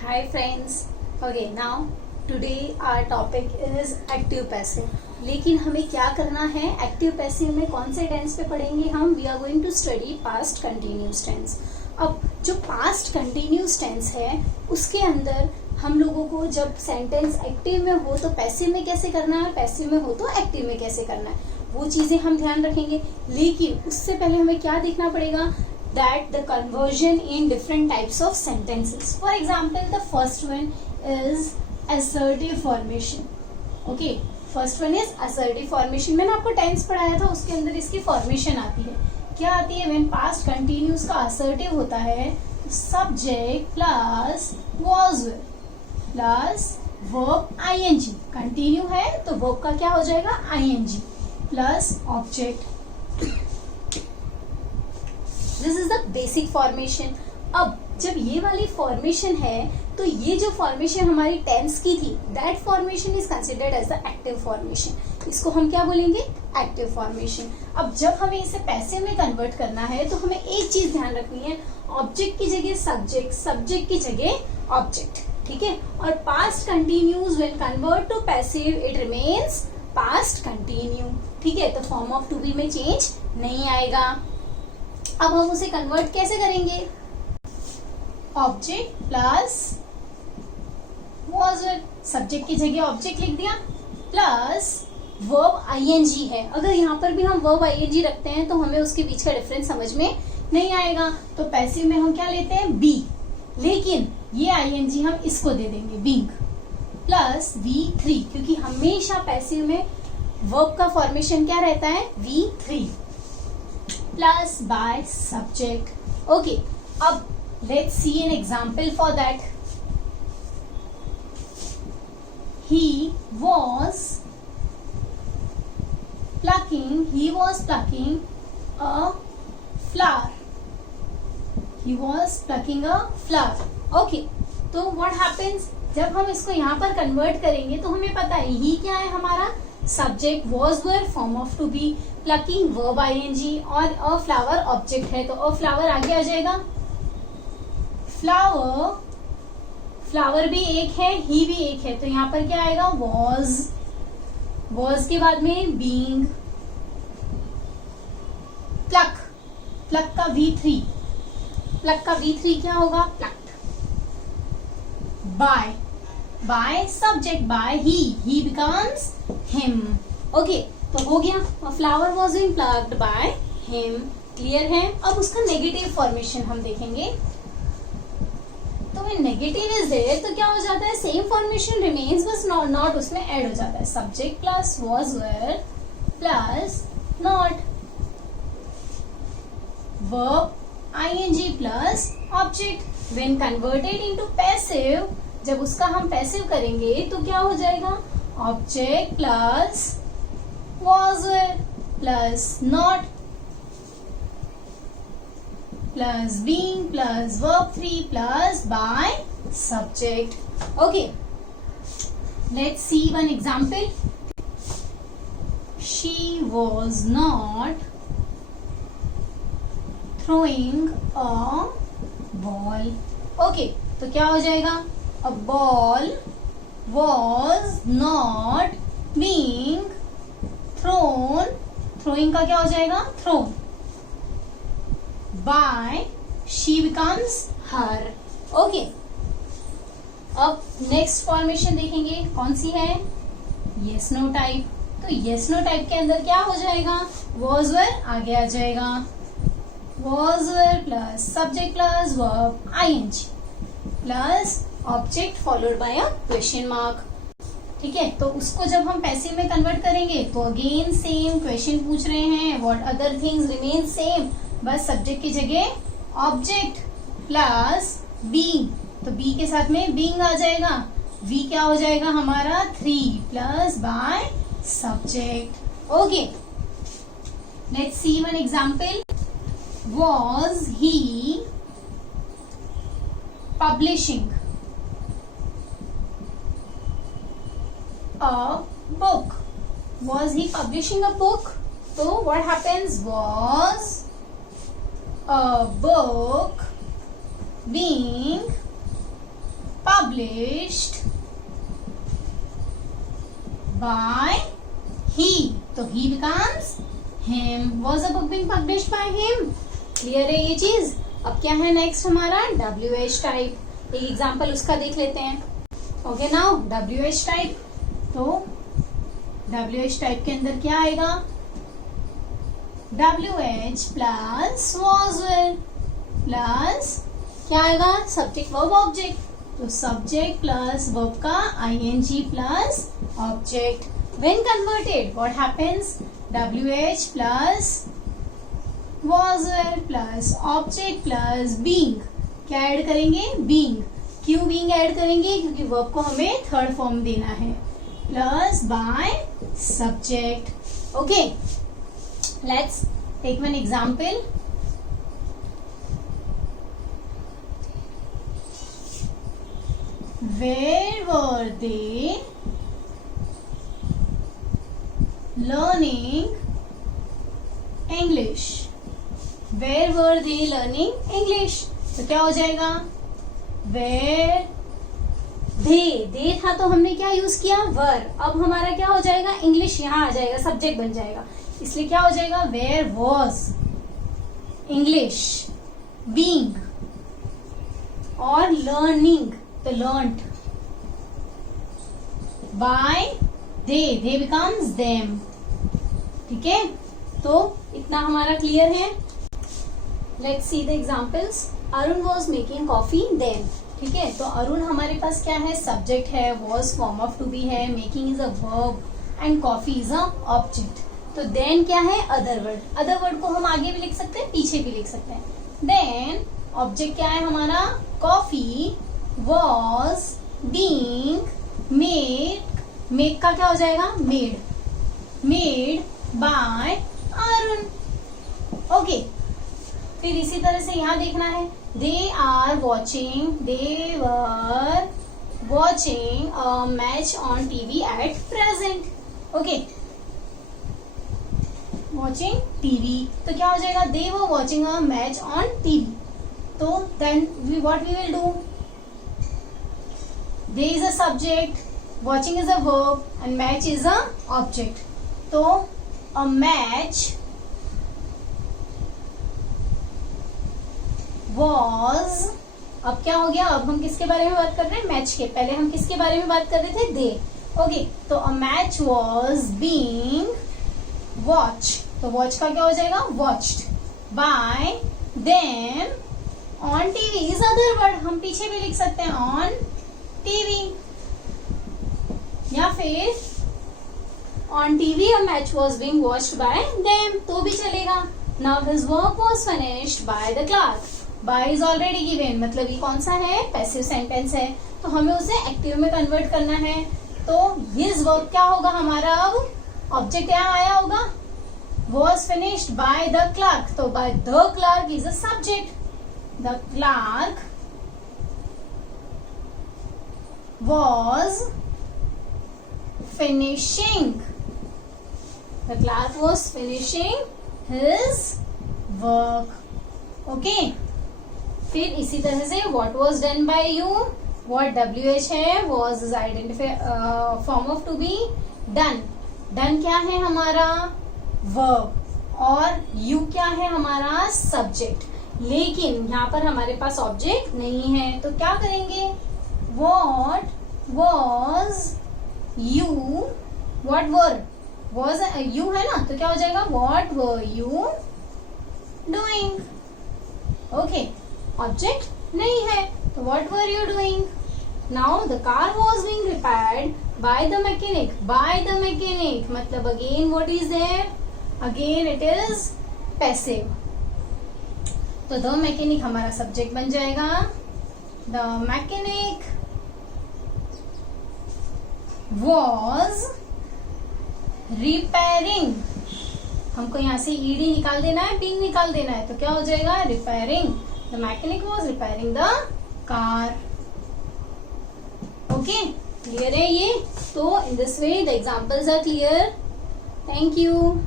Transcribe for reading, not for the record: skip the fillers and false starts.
Hi friends. Okay, now today our topic is active passive. लेकिन हमें क्या करना है? एक्टिव पैसिव में कौन से टेंस पे पढ़ेंगे हम? We are going to study past continuous tense. अब जो पास्ट कंटिन्यूस टेंस है उसके अंदर हम लोगों को जब सेंटेंस एक्टिव में हो तो पैसिव में कैसे करना है, पैसिव में हो तो एक्टिव में कैसे करना है, वो चीजें हम ध्यान रखेंगे. लेकिन उससे पहले हमें क्या देखना पड़ेगा? That the conversion in different types of sentences. For example, the first one is assertive formation. Okay, first one is assertive formation. मैंने आपको tense पढ़ाया था, उसके अंदर इसकी formation आती है. क्या आती है? When past continuous का assertive होता है तो subject plus was plus verb ing. Continue है तो verb का क्या हो जाएगा? ing plus object. This is the basic formation. अब जब ये वाली फॉर्मेशन है तो ये जो फॉर्मेशन हमारी टेंस की थी, that formation is considered as the active formation. इसको हम क्या बोलेंगे? Active formation. अब जब हमें इसे पैसिव में कन्वर्ट करना है तो हमें एक चीज ध्यान रखनी है, ऑब्जेक्ट की जगह सब्जेक्ट, सब्जेक्ट की जगह ऑब्जेक्ट. ठीक है. और past continuous when convert to passive it remains past continue. ठीक है. तो फॉर्म ऑफ टू बी में चेंज नहीं आएगा. अब हम उसे कन्वर्ट कैसे करेंगे? ऑब्जेक्ट प्लस वॉज, सब्जेक्ट की जगह ऑब्जेक्ट लिख दिया, प्लस वर्ब आईएनजी है. अगर यहाँ पर भी हम वर्ब आईएनजी रखते हैं तो हमें उसके बीच का डिफरेंस समझ में नहीं आएगा. तो पैसिव में हम क्या लेते हैं? बी. लेकिन ये आईएनजी हम इसको दे देंगे बीइंग, प्लस V3, क्योंकि हमेशा पैसिव में वर्ब का फॉर्मेशन क्या रहता है? V3 plus by subject. Okay, अब let's see an example for that. He was plucking a flower. He was plucking a flower. Okay, तो what happens? जब हम इसको यहाँ पर कन्वर्ट करेंगे तो हमें पता है ही क्या है हमारा? Subject, was were, form of to be, plucking verb ING, और अ फ्लावर ऑब्जेक्ट है तो अ फ्लावर आगे आ जाएगा. फ्लावर, फ्लावर भी एक है, ही भी एक है, तो यहाँ पर क्या आएगा? वॉज. वॉज के बाद में बीइंग, प्लक, प्लक का V3, प्लक का V3 क्या होगा? Plucked. By, by subject, by he becomes him. Okay, तो हो गया. Flower was being plucked by him. Clear है. अब उसका नेगेटिव फॉर्मेशन हम देखेंगे. तो when नेगेटिव इज देयर तो क्या हो जाता है? सेम फॉर्मेशन रिमेन्स, बस नॉट उसमें ऐड हो जाता है. Subject plus was were plus not, verb ING plus object. When converted into passive, जब उसका हम पैसिव करेंगे तो क्या हो जाएगा? Object plus was plus not plus being plus verb 3 plus by subject. Okay, let's see one example. She was not throwing a ball. Okay, तो क्या हो जाएगा? A ball was not being thrown, throwing का क्या हो जाएगा? Thrown. By she becomes her. Okay, अब next formation देखेंगे कौन सी है? Yes no type. तो यस नो टाइप के अंदर क्या हो जाएगा? वॉज वर आगे आ जाएगा. Was were plus subject plus verb ING plus object followed by a question mark. ठीक है. तो उसको जब हम पैसिव में कन्वर्ट करेंगे तो अगेन सेम क्वेश्चन पूछ रहे हैं, what other things remain same, बस सब्जेक्ट की जगह ऑब्जेक्ट प्लस बीइंग, तो बी के साथ में बीइंग आ जाएगा. वी क्या हो जाएगा हमारा? 3 plus by subject. Okay, let's see one example. Was he publishing a book? Was he publishing a book? So what happens? Was a book being published by he, तो he becomes him. Was the book being published by him? Clear है ये चीज. अब क्या है next हमारा WH type. एक example उसका देख लेते हैं. Okay now WH type. तो WH टाइप के अंदर क्या आएगा? WH plus was were plus क्या आएगा? Subject verb object. तो सब्जेक्ट प्लस वर्ब का ing plus object. When converted, what happens? WH plus was were plus object plus being. क्या ऐड करेंगे? being. क्यों being ऐड करेंगे? क्योंकि वर्ब को हमें थर्ड फॉर्म देना है. Plus by subject. Okay. Let's take one example. Where were they learning English? Where were they learning English? तो क्या हो जाएगा? Where they था तो हमने क्या यूज किया? were. अब हमारा क्या हो जाएगा? इंग्लिश यहाँ आ जाएगा, सब्जेक्ट बन जाएगा. इसलिए क्या हो जाएगा? Where was English being और learning तो learnt by they becomes them. ठीक है, तो इतना हमारा क्लियर है. Let's see the examples. Arun was making coffee then. ठीक है, तो अरुण हमारे पास क्या है? सब्जेक्ट है, was form of to be है, making is a verb and coffee is a object. तो देन क्या है? Other word. अदर वर्ड को हम आगे भी लिख सकते हैं, पीछे भी लिख सकते हैं. देन ऑब्जेक्ट क्या है हमारा? Coffee was being made. Make का क्या हो जाएगा? Made. Made by Arun. Okay, फिर इसी तरह से यहां देखना है. They are watching, they were watching a match on TV at present. Okay, watching TV तो क्या हो जाएगा? They were watching a match on TV. तो then what we will do? They is a subject, watching is a verb and match is a object. तो अ match was. अब क्या हो गया? अब हम किसके बारे में बात कर रहे हैं? मैच के. पहले हम किसके बारे में बात कर रहे थे? दे. ओके, तो अ मैच वॉज बीइंग वॉच. तो वॉच का क्या हो जाएगा? Watched by them on TV is other word. हम पीछे भी लिख सकते हैं ऑन टीवी, या फिर on TV a match was being watched by them तो भी चलेगा. Now his work was finished by the clerk. By is already given, मतलब ये कौन सा है? पैसिव सेंटेंस है, तो हमें उसे एक्टिव में कन्वर्ट करना है. तो हिज वर्क क्या होगा हमारा? अब ऑब्जेक्ट यहाँ आया होगा. Was finished by the clerk, तो by the clerk is a subject. The clerk was finishing. The clerk was finishing his work. Okay. फिर इसी तरह से what was done by you. What WH है? Was is identify form of to be done. Done क्या है हमारा? Verb. और you क्या है हमारा? Subject. लेकिन यहाँ पर हमारे पास ऑब्जेक्ट नहीं है, तो क्या करेंगे? What was you, what were, was you है ना, तो क्या हो जाएगा? what were you doing. Okay, object नहीं है, तो what were you doing. now the car was being repaired by the mechanic. by the mechanic मतलब again what is there? again it is passive. तो the mechanic हमारा subject बन जाएगा. the mechanic was repairing. हमको यहाँ से ED निकाल देना है, बीइंग निकाल देना है, तो क्या हो जाएगा? repairing. the mechanic was repairing the car. Okay, clear है ये? तो in this way the examples are clear. Thank you.